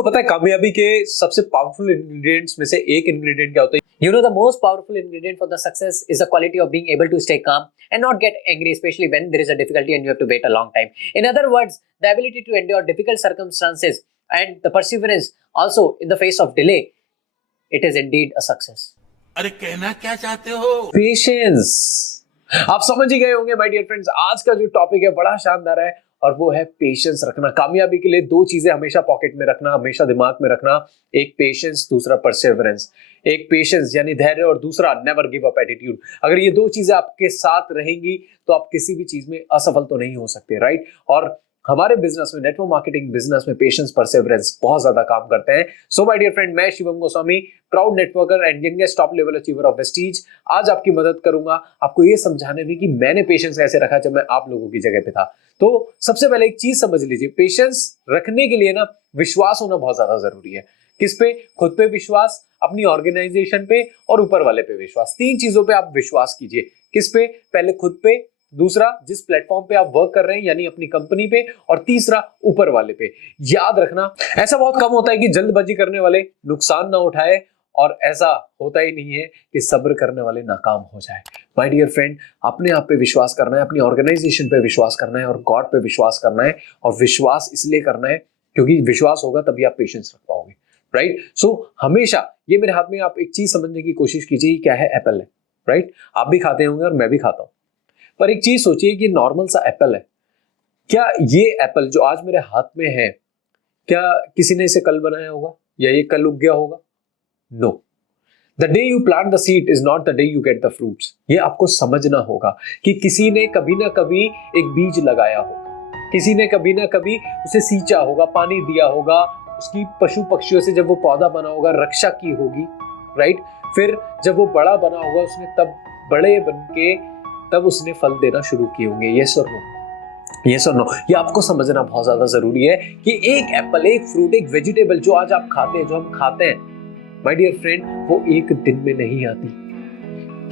आपको पता है कामयाबी के सबसे पावरफुल इंग्रेडिएंट्स में से एक इंग्रेडिएंट क्या होता है? You know, the most powerful ingredient for the success is the quality of being able to stay calm and not get angry, especially when there is a difficulty and you have to wait a long time. In other words, the ability to endure difficult circumstances and the perseverance also in the face of delay, it is indeed a success. अरे कहना क्या चाहते हो? Patience. आप समझ ही गए होंगे my dear friends, आज का जो टॉपिक है बड़ा शानदार है और वो है पेशेंस रखना। कामयाबी के लिए दो चीजें हमेशा पॉकेट में रखना, हमेशा दिमाग में रखना। एक पेशेंस, दूसरा परसेवरेंस। एक पेशेंस यानी धैर्य और दूसरा नेवर गिव अप एटीट्यूड। अगर ये दो चीजें आपके साथ रहेंगी तो आप किसी भी चीज में असफल तो नहीं हो सकते, राइट? और हमारे बिजनेस में, नेटवर्क मार्केटिंग बिजनेस में पेशेंस, परसेवरेंस बहुत ज्यादा काम करते हैं। सो माय डियर फ्रेंड, मैं Shivam Goswami, proud networker and youngest top level achiever of Vestige, आज आपकी मदद करूंगा आपको ये समझाने में कि मैंने पेशेंस कैसे रखा जब मैं आप लोगों की जगह पे था। तो सबसे पहले एक चीज समझ लीजिए, पेशेंस रखने के लिए ना विश्वास होना बहुत ज्यादा जरूरी है। किस पे? खुद पे विश्वास, अपनी ऑर्गेनाइजेशन पे और ऊपर वाले पे विश्वास। तीन चीजों पे आप विश्वास कीजिए। किस पे? पहले खुद पे, दूसरा जिस प्लेटफॉर्म पे आप वर्क कर रहे हैं यानी अपनी कंपनी पे, और तीसरा ऊपर वाले पे। याद रखना, ऐसा बहुत कम होता है कि जल्दबाजी करने वाले नुकसान ना उठाए, और ऐसा होता ही नहीं है कि सब्र करने वाले नाकाम हो जाए। माय डियर फ्रेंड, अपने आप पे विश्वास करना है, अपनी ऑर्गेनाइजेशन पे विश्वास करना है और गॉड पे विश्वास करना है। और विश्वास इसलिए करना है क्योंकि विश्वास होगा तभी आप पेशेंस रख पाओगे, राइट? सो हमेशा ये मेरे हाथ में, आप एक चीज समझने की कोशिश कीजिए, क्या है? एप्पल है, राइट? आप भी खाते होंगे और मैं भी खाता हूं, पर एक चीज सोचिए कि नॉर्मल सा एप्पल है, क्या ये एप्पल जो आज मेरे हाथ में है, क्या किसी ने इसे कल बनाया होगा या ये कल उग गया होगा? No. The day you plant the seed is not the day you get the fruits. ये आपको समझना होगा कि किसी ने कभी ना कभी एक बीज लगाया होगा, किसी ने कभी ना कभी उसे सींचा होगा, पानी दिया होगा, उसकी पशु पक्षियों से जब वो पौधा बना होगा रक्षा की होगी, राइट? फिर जब वो बड़ा बना होगा उसने तब बड़े बन के तब उसने फल देना शुरू किए होंगे। यस और नो? यस और नो? ये आपको समझना बहुत ज्यादा जरूरी है कि एक एप्पल, एक फ्रूट, एक वेजिटेबल जो आज आप खाते हैं, जो हम खाते हैं माय डियर फ्रेंड, वो एक दिन में नहीं आती।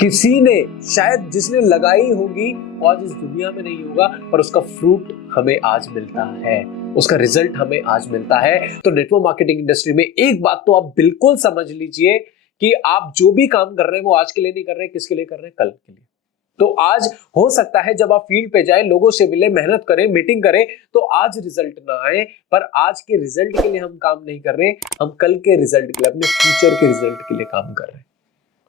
किसी ने शायद जिसने लगाई होगी आज इस दुनिया में नहीं होगा, पर उसका फ्रूट हमें आज मिलता है, उसका रिजल्ट हमें आज मिलता है। तो नेटवर्क मार्केटिंग इंडस्ट्री में एक बात तो आप बिल्कुल समझ लीजिए कि आप जो भी काम कर रहे हैं वो आज के लिए नहीं कर रहे हैं, किसके लिए कर रहे हैं? कल के लिए। तो आज हो सकता है जब आप फील्ड पे जाए, लोगों से मिले, मेहनत करें, मीटिंग करें, तो आज रिजल्ट ना आए, पर आज के रिजल्ट के लिए हम काम नहीं कर रहे, हम कल के रिजल्ट के लिए, अपने फ्यूचर के रिजल्ट के लिए काम कर रहे हैं,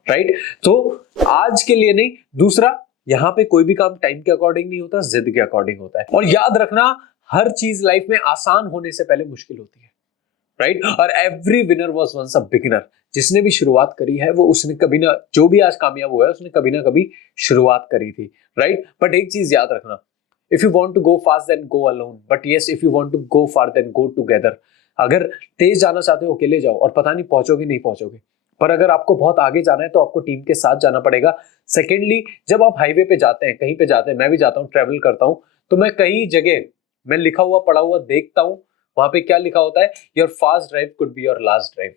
राइट? तो आज के लिए नहीं। दूसरा, यहां पे कोई भी काम टाइम के अकॉर्डिंग नहीं होता, जिद के अकॉर्डिंग होता है। और याद रखना, हर चीज लाइफ में आसान होने से पहले मुश्किल होती है, राइट? और every winner was once a beginner. जिसने भी शुरुआत करी है वो, उसने कभी ना, जो भी आज कामयाब हुआ है उसने कभी ना कभी शुरुआत करी थी, राइट? बट एक चीज याद रखना, if you want to go fast then go alone, but yes if you want to go far then go together. अगर तेज जाना चाहते हो अकेले जाओ और पता नहीं पहुंचोगे नहीं पहुंचोगे, पर अगर आपको बहुत आगे जाना है तो आपको टीम के साथ जाना पड़ेगा। सेकेंडली, जब आप हाईवे पे जाते हैं, कहीं पे जाते हैं, मैं भी जाता हूँ, ट्रेवल करता हूँ, तो मैं कई जगह मैं लिखा हुआ पढ़ा हुआ देखता हूँ, वहां पे क्या लिखा होता है? Your fast drive could be your last drive,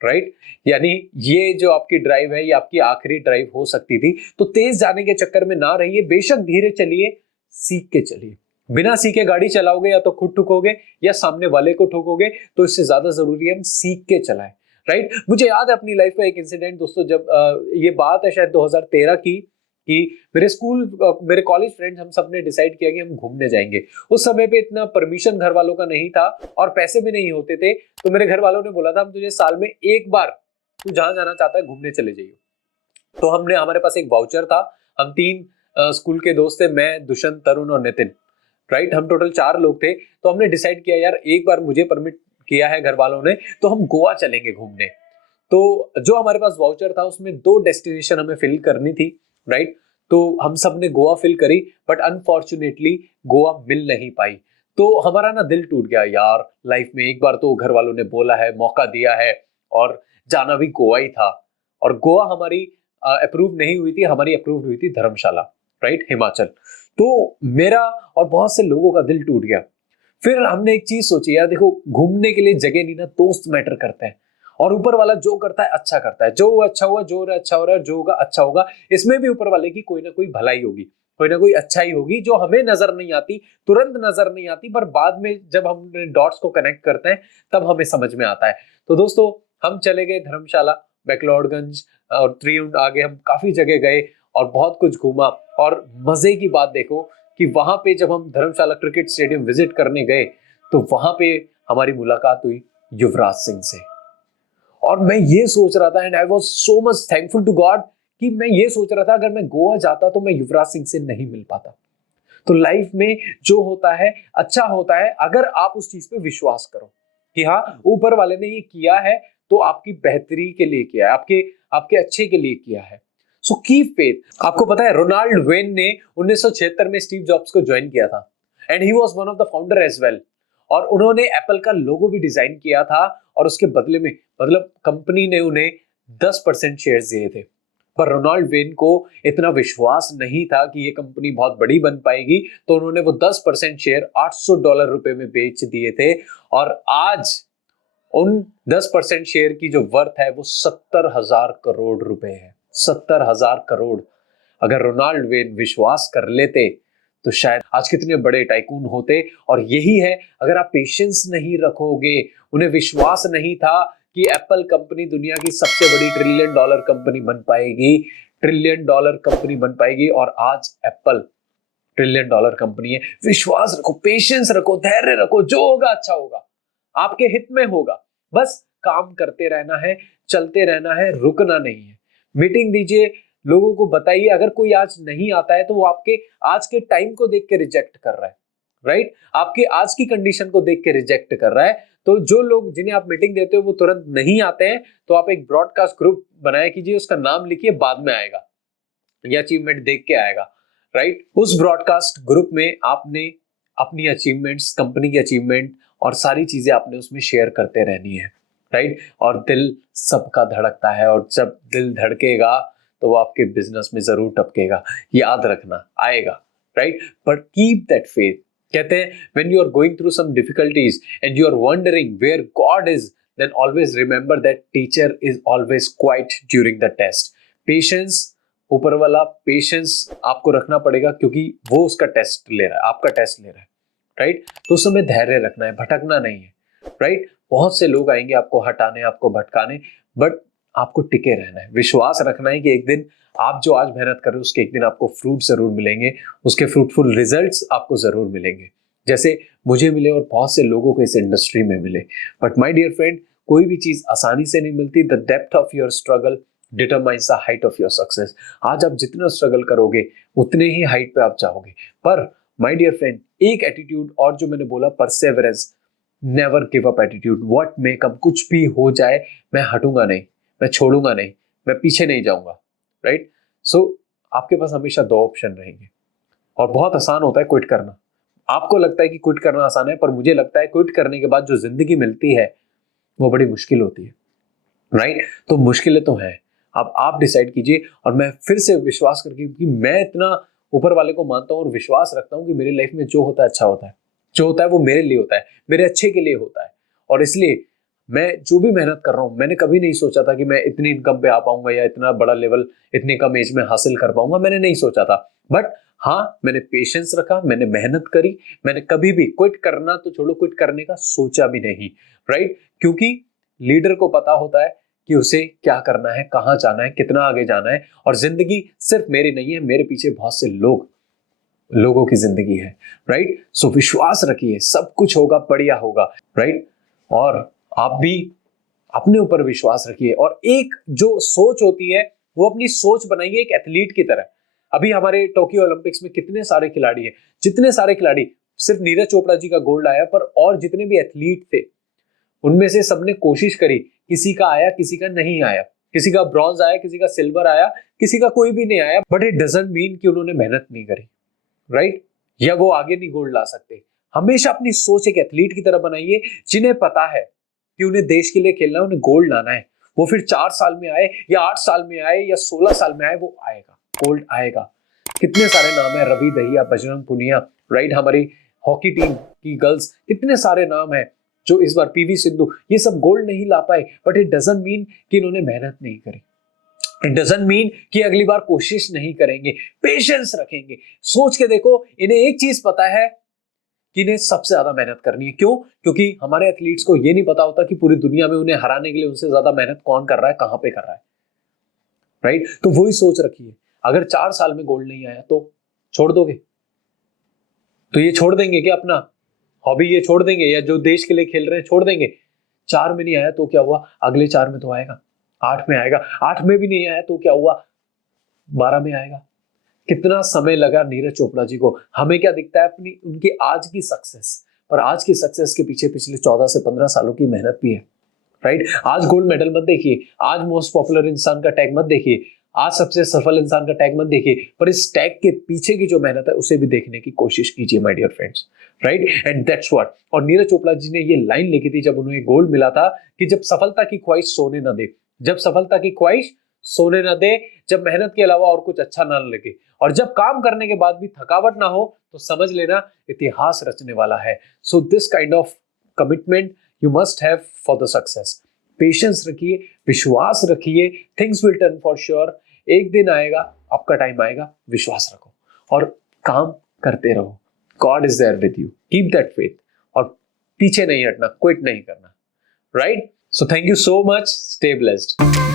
right? यानी ये जो आपकी ड्राइव है ये आपकी आखिरी ड्राइव हो सकती थी। तो तेज जाने के चक्कर में ना रहिए, बेशक धीरे चलिए, सीख के चलिए। बिना सीखे गाड़ी चलाओगे या तो खुद ठुकोगे या सामने वाले को ठोकोगे, तो इससे ज्यादा जरूरी है हम सीख के चलाएं, राइट? मुझे याद है अपनी लाइफ का एक इंसिडेंट दोस्तों, जब ये बात है शायद 2013 की, कि मेरे कॉलेज फ्रेंड्स, हम सब ने डिसाइड किया कि हम घूमने जाएंगे। उस समय पे इतना परमिशन घर वालों का नहीं था और पैसे भी नहीं होते थे, तो मेरे घर वालों ने बोला था हम तुझे साल में एक बार, तू जहां जाना चाहता है घूमने चले जाइए। तो हमारे पास एक वाउचर था, हम तीन स्कूल के दोस्त थे, मैं, दुष्यंत, तरुण और नितिन, राइट? हम टोटल 4 लोग थे। तो हमने डिसाइड किया यार एक बार मुझे परमिट किया है घर वालों ने, तो हम गोवा चलेंगे घूमने। तो जो हमारे पास वाउचर था उसमें 2 डेस्टिनेशन हमें फिल करनी थी, राइट? तो हम सब ने गोवा फिल करी, बट अनफॉर्चुनेटली गोवा मिल नहीं पाई। तो हमारा ना दिल टूट गया यार, लाइफ में एक बार तो घर वालों ने बोला है, मौका दिया है, और जाना भी गोवा ही था। और गोवा हमारी अप्रूव नहीं हुई थी, हमारी अप्रूव हुई थी धर्मशाला, राइट? हिमाचल। तो मेरा और बहुत से लोगों का दिल टूट गया। फिर हमने एक चीज सोची, यार देखो, घूमने के लिए जगह नहीं ना, दोस्त मैटर करते हैं। और ऊपर वाला जो करता है अच्छा करता है, जो अच्छा हुआ, जो अच्छा हो रहा है, जो होगा अच्छा होगा। इसमें भी ऊपर वाले की कोई ना कोई भलाई होगी, कोई ना कोई अच्छाई होगी जो हमें नजर नहीं आती, तुरंत नजर नहीं आती, पर बाद में जब हम डॉट्स को कनेक्ट करते हैं तब हमें समझ में आता है। तो दोस्तों, हम चले गए धर्मशाला, मैक्लोडगंज और त्रियुण, आगे हम काफी जगह गए और बहुत कुछ घूमा। और मजे की बात देखो कि वहां पे जब हम धर्मशाला क्रिकेट स्टेडियम विजिट करने गए तो वहां पे हमारी मुलाकात हुई युवराज सिंह से। और मैं ये सोच रहा था, and I was so much thankful to God, कि मैं ये सोच रहा था अगर मैं गोवा जाता तो मैं युवराज सिंह से नहीं मिल पाता। तो लाइफ में जो होता है अच्छा होता है अगर आप उस चीज पे विश्वास करो कि हाँ, ऊपर वाले ने ये किया है तो आपकी बेहतरी के लिए किया है, आपके आपके अच्छे के लिए किया है। So keep faith. आपको पता है रोनाल्ड वेन ने 1976 में स्टीव जॉब्स को ज्वाइन किया था, and he was one of the founder as well. और उन्होंने एप्पल का लोगो भी डिजाइन किया था, और उसके बदले में मतलब कंपनी ने उन्हें 10% शेयर्स दिए थे। पर रोनाल्ड वेन को इतना विश्वास नहीं था कि ये कंपनी बहुत बड़ी बन पाएगी, तो उन्होंने वो 10% शेयर $800 में बेच दिए थे। और आज उन 10% शेयर की जो वर्थ है वो 70,000 करोड़ रुपए है। 70,000 करोड़। अगर रोनाल्ड वेन विश्वास कर लेते तो शायद आज कितने बड़े टाइकून होते। और यही है, अगर आप पेशेंस नहीं रखोगे, उन्हें विश्वास नहीं था कि एप्पल कंपनी दुनिया की सबसे बड़ी $1 ट्रिलियन कंपनी बन पाएगी, $1 ट्रिलियन कंपनी बन पाएगी, और आज एप्पल $1 ट्रिलियन कंपनी है। विश्वास रखो, पेशेंस रखो, धैर्य रखो, जो होगा अच्छा होगा, आपके हित में होगा। बस काम करते रहना है, चलते रहना है, रुकना नहीं है। मीटिंग दीजिए, लोगों को बताइए। अगर कोई आज नहीं आता है तो वो आपके आज के टाइम को देख के रिजेक्ट कर रहा है, राइट? आपके आज की कंडीशन को देख के रिजेक्ट कर रहा है। तो जो लोग जिन्हें आप मीटिंग देते हो वो तुरंत नहीं आते हैं, तो आप एक ब्रॉडकास्ट ग्रुप बनाया कीजिए, उसका नाम लिखिए, बाद में आएगा, ये अचीवमेंट देख के आएगा, राइट? उस ब्रॉडकास्ट ग्रुप में आपने अपनी अचीवमेंट्स, कंपनी की अचीवमेंट और सारी चीजें आपने उसमें शेयर करते रहनी है, राइट? और दिल सबका धड़कता है, और जब दिल धड़केगा तो वो आपके बिजनेस में जरूर टपकेगा, याद रखना, आएगा, right? But keep that faith. कहते हैं when you are going through some difficulties and you are wondering where God is, then always remember that teacher is always quiet during the test. Patience, ऊपर वाला patience आपको रखना पड़ेगा, क्योंकि वो उसका टेस्ट ले रहा है, आपका टेस्ट ले रहा है, राइट? तो उस समय धैर्य रखना है, भटकना नहीं है, राइट? बहुत से लोग आएंगे आपको हटाने, आपको भटकाने, बट आपको टिके रहना है, विश्वास रखना है कि एक दिन आप जो आज मेहनत कर रहे हो उसके एक दिन आपको फ्रूट जरूर मिलेंगे, उसके फ्रूटफुल रिजल्ट्स आपको जरूर मिलेंगे, जैसे मुझे मिले और बहुत से लोगों को इस इंडस्ट्री में मिले। बट माय डियर फ्रेंड, कोई भी चीज आसानी से नहीं मिलती। The depth of your struggle determines the height of your success. आज आप जितना स्ट्रगल करोगे उतने ही हाइट पे आप जाओगे। पर माय डियर फ्रेंड, एक एटीट्यूड और जो मैंने बोला, perseverance, never give up attitude. What may come, कुछ भी हो जाए मैं हटूंगा नहीं, मैं छोड़ूंगा नहीं, मैं पीछे नहीं जाऊंगा, राइट? सो आपके पास हमेशा 2 ऑप्शन रहेंगे, और बहुत आसान होता है क्विट करना। आपको लगता है कि क्विट करना आसान है, पर मुझे लगता है क्विट करने के बाद जो जिंदगी मिलती है वो बड़ी मुश्किल होती है, राइट? तो मुश्किलें तो हैं, अब आप डिसाइड कीजिए। और मैं फिर से विश्वास करके, कि मैं इतना ऊपर वाले को मानता हूँ और विश्वास रखता हूँ कि मेरी लाइफ में जो होता है अच्छा होता है, जो होता है वो मेरे लिए होता है, मेरे अच्छे के लिए होता है। और इसलिए मैं जो भी मेहनत कर रहा हूँ, मैंने कभी नहीं सोचा था कि मैं इतनी इनकम पे आ पाऊंगा या इतना बड़ा लेवल इतनी कम एज में हासिल कर पाऊंगा, मैंने नहीं सोचा था। बट हाँ, मैंने पेशेंस रखा, मैंने मेहनत करी, मैंने कभी भी क्विट करना तो छोड़ो, क्विट करने का सोचा भी नहीं, राइट? क्योंकि लीडर को पता होता है कि उसे क्या करना है, कहाँ जाना है, कितना आगे जाना है। और जिंदगी सिर्फ मेरी नहीं है, मेरे पीछे बहुत से लोगों की जिंदगी है, राइट? सो विश्वास रखिए, सब कुछ होगा, बढ़िया होगा, राइट? और आप भी अपने ऊपर विश्वास रखिए। और एक जो सोच होती है, वो अपनी सोच बनाइए एक एथलीट की तरह। अभी हमारे टोक्यो ओलंपिक्स में कितने सारे खिलाड़ी हैं, जितने सारे खिलाड़ी, सिर्फ नीरज चोपड़ा जी का गोल्ड आया, पर और जितने भी एथलीट थे उनमें से सबने कोशिश करी, किसी का आया, किसी का नहीं आया, किसी का ब्रॉन्ज आया, किसी का सिल्वर आया, किसी का कोई भी नहीं आया। बट इट डजंट मीन कि उन्होंने मेहनत नहीं करी, राइट? या वो आगे नहीं गोल्ड ला सकते। हमेशा अपनी सोच एक एथलीट की तरह बनाइए, जिन्हें पता है कि उन्हें देश के लिए खेलना है, उन्हें गोल्ड लाना है। वो फिर 4 साल में आए या 8 साल में आए या 16 साल में आए, वो आएगा, गोल्ड आएगा। कितने सारे नाम है, रवि दहिया, बजरंग पुनिया, राइट? हमारी हॉकी टीम की गर्ल्स, कितने सारे नाम है, जो इस बार पीवी सिंधु, ये सब गोल्ड नहीं ला पाए, बट इट डजंट मीन कि इन्होंने मेहनत नहीं करी। इट डजंट मीन कि अगली बार कोशिश नहीं करेंगे, पेशेंस रखेंगे। सोच के देखो, इन्हें एक चीज पता है कि इन्हें सबसे ज्यादा मेहनत करनी है। क्यों? क्योंकि हमारे एथलीट्स को ये नहीं पता होता कि पूरी दुनिया में उन्हें हराने के लिए उनसे ज्यादा मेहनत कौन कर रहा है, कहां पे कर रहा है, राइट? तो वही सोच रखिए। अगर 4 साल में गोल्ड नहीं आया तो छोड़ दोगे? तो ये छोड़ देंगे क्या अपना हॉबी, ये छोड़ देंगे, या जो देश के लिए खेल रहे हैं छोड़ देंगे? 4 में नहीं आया तो क्या हुआ, अगले 4 में तो आएगा, 8 में आएगा, 8 में भी नहीं आया तो क्या हुआ, 12 में आएगा। कितना समय लगा नीरज चोपड़ा जी को। हमें क्या दिखता है अपनी उनकी आज की सक्सेस, पर आज की सक्सेस के पीछे पिछले 14 से 15 सालों की मेहनत भी है, राइट? आज गोल्ड मेडल मत देखिए, आज मोस्ट पॉपुलर इंसान का टैग मत देखिए, आज सबसे सफल इंसान का टैग मत देखिए, पर इस टैग के पीछे की जो मेहनत है उसे भी देखने की कोशिश कीजिए my dear friends, right? And that's what. और नीरज चोपड़ा जी ने ये लाइन लिखी थी जब उन्हें गोल्ड मिला था कि जब सफलता की ख्वाहिश सोने न दे, जब सफलता की ख्वाहिश सोने न दे, जब मेहनत के अलावा और कुछ अच्छा ना लगे, और जब काम करने के बाद भी थकावट ना हो, तो समझ लेना इतिहास रचने वाला है। So this kind of commitment you must have for the success. Patience रखिए, विश्वास रखिए, things will turn for sure. एक दिन आएगा, आपका टाइम आएगा, विश्वास रखो और काम करते रहो। God is there with you, keep that faith, और पीछे नहीं हटना, क्विट नहीं करना, right? So thank you so much, stay blessed.